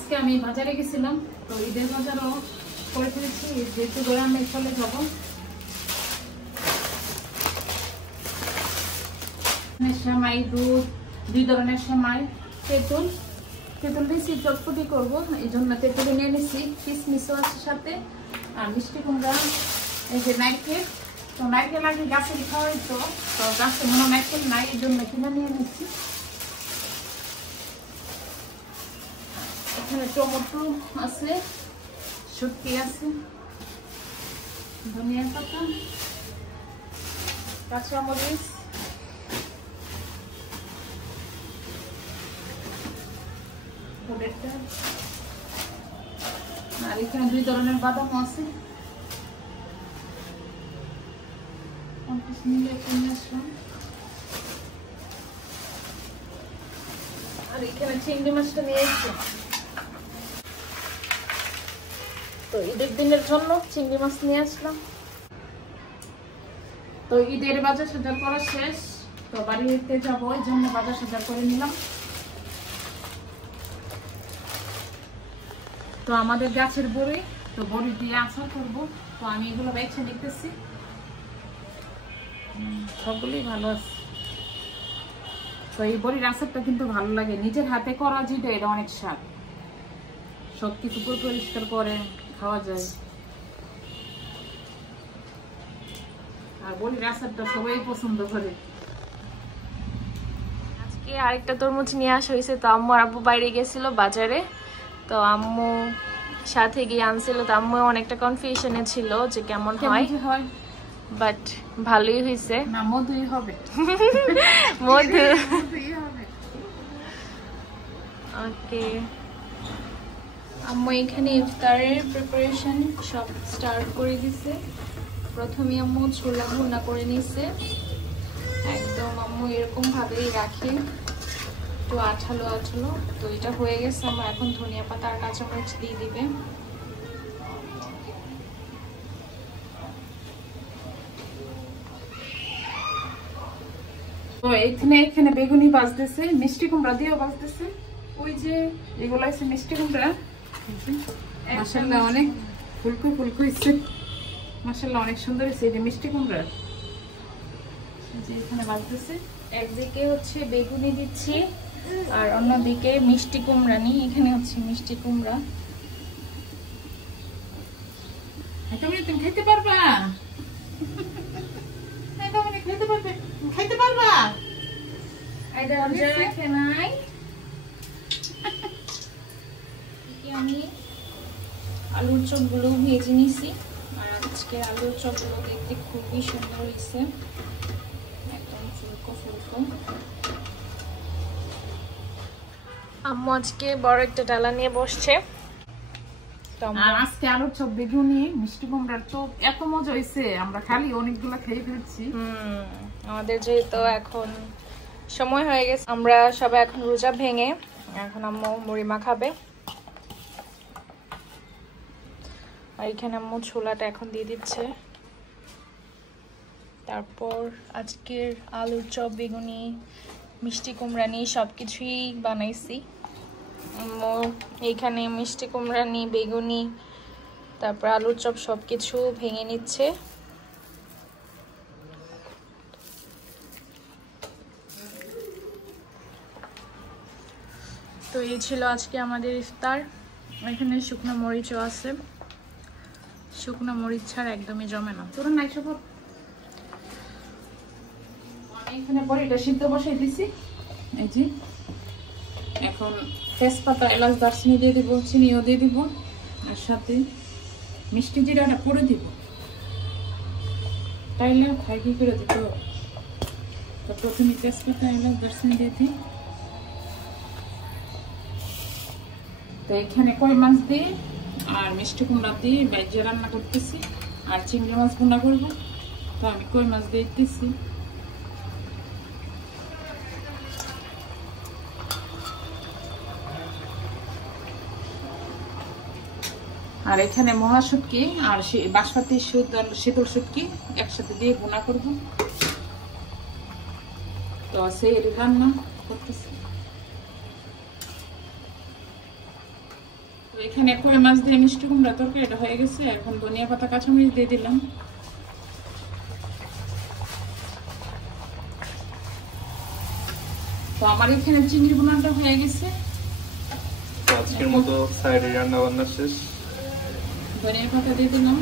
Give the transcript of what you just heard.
আজকে আমি বাজারে গেছিলাম, তো ঈদের বাজারও করে ফেলেছি, যেহেতু গ্রামে চলে যাব। সেমাই, দুধ, 2 ধরনের সেমাই, তেঁতুল দিয়েছি চটপটি করবো, এই জন্য তেঁতুলি নিয়ে নিচ্ছি। কিশমিশও আছে সাথে, আর মিষ্টি কুমড়া, এই যে নারকেল। তো নারকেল আগে গাছে খাওয়া হইতো, তো গাছে মনে নারকেল নাই, এই জন্য কিনে নিয়ে নিচ্ছি। এখানে টমেটো আছে, শুটকি আছে, ধনিয়া পাতা, কাঁচামরিচ, আর এখানে 2 ধরনের বাদাম আছে। আর এখানে চিংড়ি মাছটা নিয়ে এসেছি, তো ঈদের দিনের জন্য চিংড়ি মাছ নিয়ে আসলাম। তো ঈদের বাজার সদার করা শেষ, তো বাড়িতে যাবো, এই জন্য বাজার সদার করে নিলাম। তো আমাদের গাছের বড়ি, তো বড়ি দিয়ে আচার করবো, তো আমি এগুলো বেছে নিতেছি। সবগুলোই ভালো আছে। তো এই বড়ির আচারটা কিন্তু ভালো লাগে, নিজের হাতে করা, যেটা এটা অনেক স্বাদ, সবকিছু পরিষ্কার করে খাওয়া যায়। আর বড়ির আচারটা সবাই পছন্দ করে। আজকে আরেকটা তরমুজ নিয়ে আসা হয়েছে, তো আম্মু আর আব্বু বাইরে গেছিল বাজারে, তো আম্মু সাথে গিয়ে আনছিল। তো আম্মু অনেকটা কনফিউশনে ছিল যে কেমন হয়, বাট ভালোই হয়েছে। না, মধুই হবে। মধু। ওকে, আম্মু এখানে ইফতারের প্রিপারেশন সব স্টার্ট করে দিছে। প্রথমে আম্মু ছোলা ভুনা করে নিছে, একদম আম্মু এরকম ভাবেই রাখে, একটু আঠালো আঠালো। তো এটা হয়ে গেছে, আমরা এখন ধনিয়া পাতা আর কাঁচামরিচ দিয়ে দিবে। তো এখানে বেগুনি বাজতেছে, মিষ্টি কুমড়া দিয়েও বাজতেছে। ওই যে এগুলো আছে মিষ্টি কুমড়া, মাশাআল্লাহ অনেক ফুলকো হয়েছে, মাশাআল্লাহ অনেক সুন্দর হয়েছে। এই যে মিষ্টি কুমড়া যে এখানে বাজতেছে, একদিকে হচ্ছে বেগুনি দিচ্ছি আর অন্যদিকে মিষ্টি কুমড়া নিই। এখানে হচ্ছে মিষ্টি কুমড়া। তুমি খেতে পারবা, খেতে পারবা। আমি আলুর চপগুলো ভেজে নিছি, আর আজকে আলুর চপগুলো দেখতে খুবই সুন্দর হয়েছে, একদম ফুলকো ফুলকো। আম্মু আজকে বড় একটা ডালা নিয়ে বসছে। আর আজকে আলুর চপ, বেগুনি, মিষ্টি কুমড়ার চপ এত মজা হয়েছে, আমরা খালি অনেকগুলো খেয়ে ফেলছি। আমাদের যেহেতু এখন সময় হয়ে গেছে, আমরা সবাই এখন রোজা ভেঙে এখন আম্মু মুড়ি মাখাবে। আর এখানে আম্মু ছোলাটা এখন দিয়ে দিচ্ছে। তারপর আজকের আলুর চপ, বেগুনি, মিষ্টি কুমড়া নিয়ে সবকিছুই বানাইছি। আম্মু এইখানে মিষ্টি কুমড়া নিয়ে, বেগুনি, তারপর আলুর চপ সবকিছু ভেঙে নিচ্ছে। তো এই ছিল আজকে আমাদের ইফতার। এখানে শুকনো মরিচও আছে, শুকনো মরিচ ছাড়া একদমই জমে না। তোর নাই সব এখানে বড়িটা সিদ্ধ বসাই দিছি। এই যে এখন তেজপাতা, এলাচ, দারচিনি দিয়ে দিব, চিনিও দিয়ে দিব, আর সাথে মিষ্টি জিরাটা পরে দিব, তাইলে খাই কি করে দিতে হবে। তো প্রথমে তেজপাতা, এলাচ, দারচিনি দিয়ে দিই। তো এখানে কই মাছ দিয়ে আর মিষ্টি কুমড়া দিয়ে বাইজে রান্না করতেছি, আর চিংড়ি মাছ ভুনা করবো। তো আমি কই মাছ দিয়ে দিতেছি। আর এখানে মহা শুটকি আর বাসমতি শীতল শুটকি একসাথে দিয়ে ভুনা করব। তো সেই রান্না করতেছি। এখানে কই মাছ দিয়ে মিষ্টি কুমড়া তরকারি এটা হয়ে গেছে। এখন ধনিয়া পাতা কাঁচামরিচ দিয়ে দিলাম। তো আমার এখানে চিংড়ি বোনাটা হয়ে গেছে। আজকের মতো সাইডে রান্না বান্না শেষ। ধনিয়া পাতা দিয়ে দিলাম।